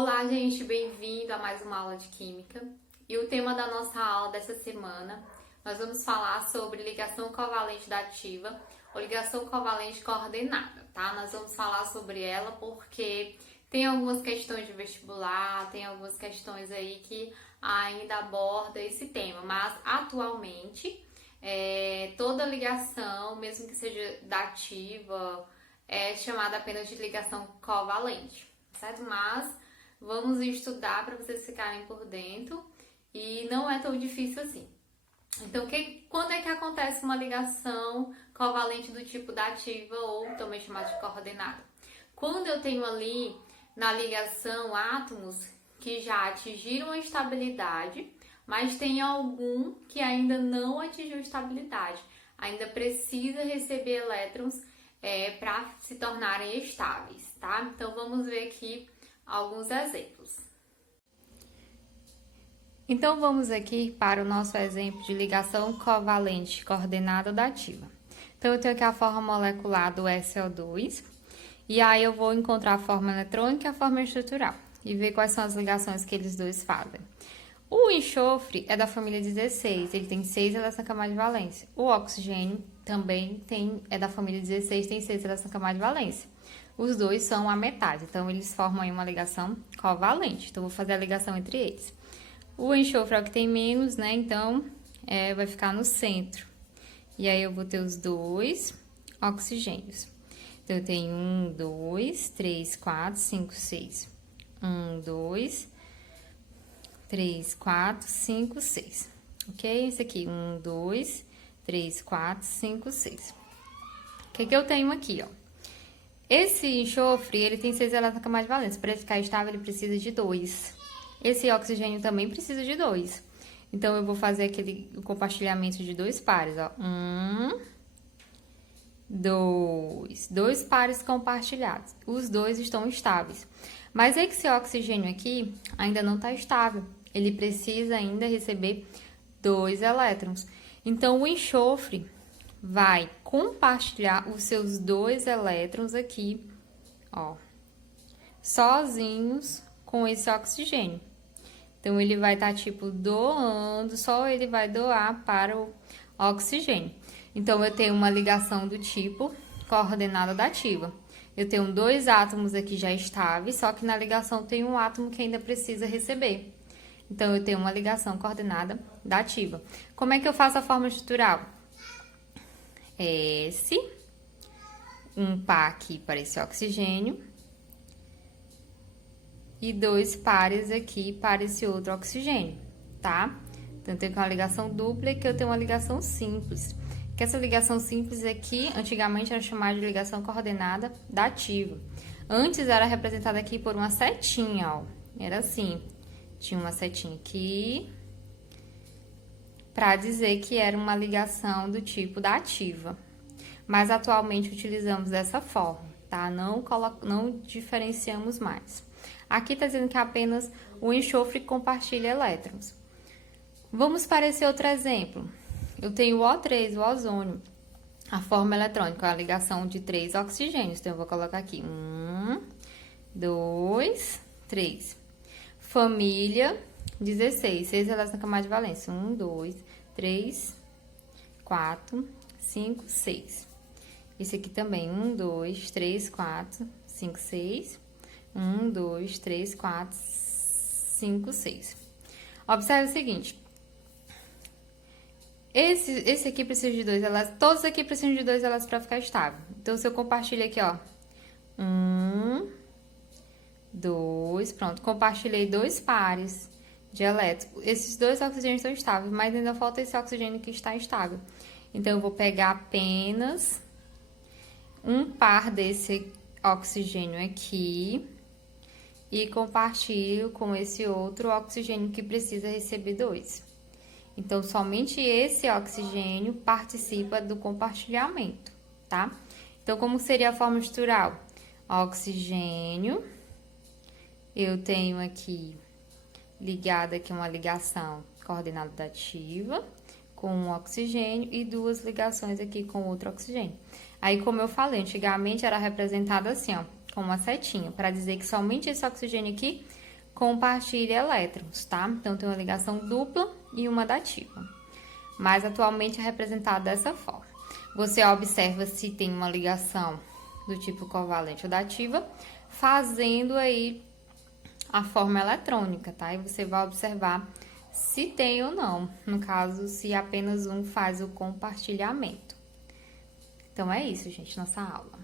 Olá, gente, bem-vindo a mais uma aula de Química. E o tema da nossa aula dessa semana, nós vamos falar sobre ligação covalente dativa ou ligação covalente coordenada, tá? Nós vamos falar sobre ela porque tem algumas questões de vestibular, tem algumas questões aí que ainda aborda esse tema, mas atualmente toda ligação, mesmo que seja dativa, é chamada apenas de ligação covalente, certo? Mas vamos estudar para vocês ficarem por dentro e não é tão difícil assim. Então, quando é que acontece uma ligação covalente do tipo dativa ou também chamada de coordenada? Quando eu tenho ali na ligação átomos que já atingiram a estabilidade, mas tem algum que ainda não atingiu estabilidade, ainda precisa receber elétrons para se tornarem estáveis, tá? Então, vamos ver aqui alguns exemplos. Então, vamos aqui para o nosso exemplo de ligação covalente coordenada dativa. Então, eu tenho aqui a forma molecular do SO2, e aí eu vou encontrar a forma eletrônica e a forma estrutural, e ver quais são as ligações que eles dois fazem. O enxofre é da família 16, ele tem 6 elétrons na camada de valência. O oxigênio também é da família 16, tem 6 elétrons na camada de valência. Os dois são a metade, então eles formam aí uma ligação covalente. Então, vou fazer a ligação entre eles. O enxofre é o que tem menos, né? Então, vai ficar no centro. E aí, eu vou ter os dois oxigênios. Então, eu tenho 1, 2, 3, 4, 5, 6. 1, 2, 3, 4, 5, 6. Ok? Esse aqui, 1, 2, 3, 4, 5, 6. O que eu tenho aqui, ó? Esse enxofre, ele tem 6 elétrons na camada de valência. Para ele ficar estável, ele precisa de 2. Esse oxigênio também precisa de 2. Então, eu vou fazer o compartilhamento de 2 pares, ó. 1, 2. 2 pares compartilhados. Os dois estão estáveis. Mas esse oxigênio aqui ainda não está estável. Ele precisa ainda receber 2 elétrons. Então, o enxofre vai compartilhar os seus 2 elétrons aqui, ó, sozinhos com esse oxigênio. Então, ele vai estar, tipo, doando, só ele vai doar para o oxigênio. Então, eu tenho uma ligação do tipo coordenada dativa. Eu tenho 2 átomos aqui já estáveis, só que na ligação tem um átomo que ainda precisa receber. Então, eu tenho uma ligação coordenada dativa. Como é que eu faço a forma estrutural? S, um par aqui para esse oxigênio, e 2 pares aqui para esse outro oxigênio, tá? Então, eu tenho uma ligação dupla e que eu tenho uma ligação simples. Que essa ligação simples aqui, antigamente era chamada de ligação coordenada dativa. Antes era representada aqui por uma setinha, ó. Era assim, tinha uma setinha aqui, para dizer que era uma ligação do tipo dativa. Mas atualmente utilizamos dessa forma, tá? Não diferenciamos mais. Aqui está dizendo que apenas o enxofre compartilha elétrons. Vamos para esse outro exemplo. Eu tenho o O3, o ozônio. A forma eletrônica é a ligação de 3 oxigênios. Então, eu vou colocar aqui 1, 2, 3. Família 16, 6 elétrons na camada de valência. 1, 2, 3, 4, 5, 6. Esse aqui também, 1, 2, 3, 4, 5, 6. 1, 2, 3, 4, 5, 6. Observe o seguinte. Esse aqui precisa de 2 elétrons. Todos aqui precisam de 2 elétrons para ficar estável. Então, se eu compartilho aqui, ó. 1, 2, pronto. Compartilhei 2 pares de elétrons. Esses 2 oxigênios estão estáveis, mas ainda falta esse oxigênio que está estável. Então, eu vou pegar apenas um par desse oxigênio aqui e compartilho com esse outro oxigênio que precisa receber 2. Então, somente esse oxigênio participa do compartilhamento, tá? Então, como seria a forma estrutural? Oxigênio, eu tenho aqui ligada aqui uma ligação coordenada dativa com um oxigênio e 2 ligações aqui com outro oxigênio. Aí, como eu falei, antigamente era representado assim, ó, com uma setinha, para dizer que somente esse oxigênio aqui compartilha elétrons, tá? Então, tem uma ligação dupla e uma dativa. Mas, atualmente, é representado dessa forma. Você observa se tem uma ligação do tipo covalente ou dativa, fazendo aí a forma eletrônica, tá? E você vai observar se tem ou não. No caso, se apenas um faz o compartilhamento. Então, é isso, gente, nossa aula.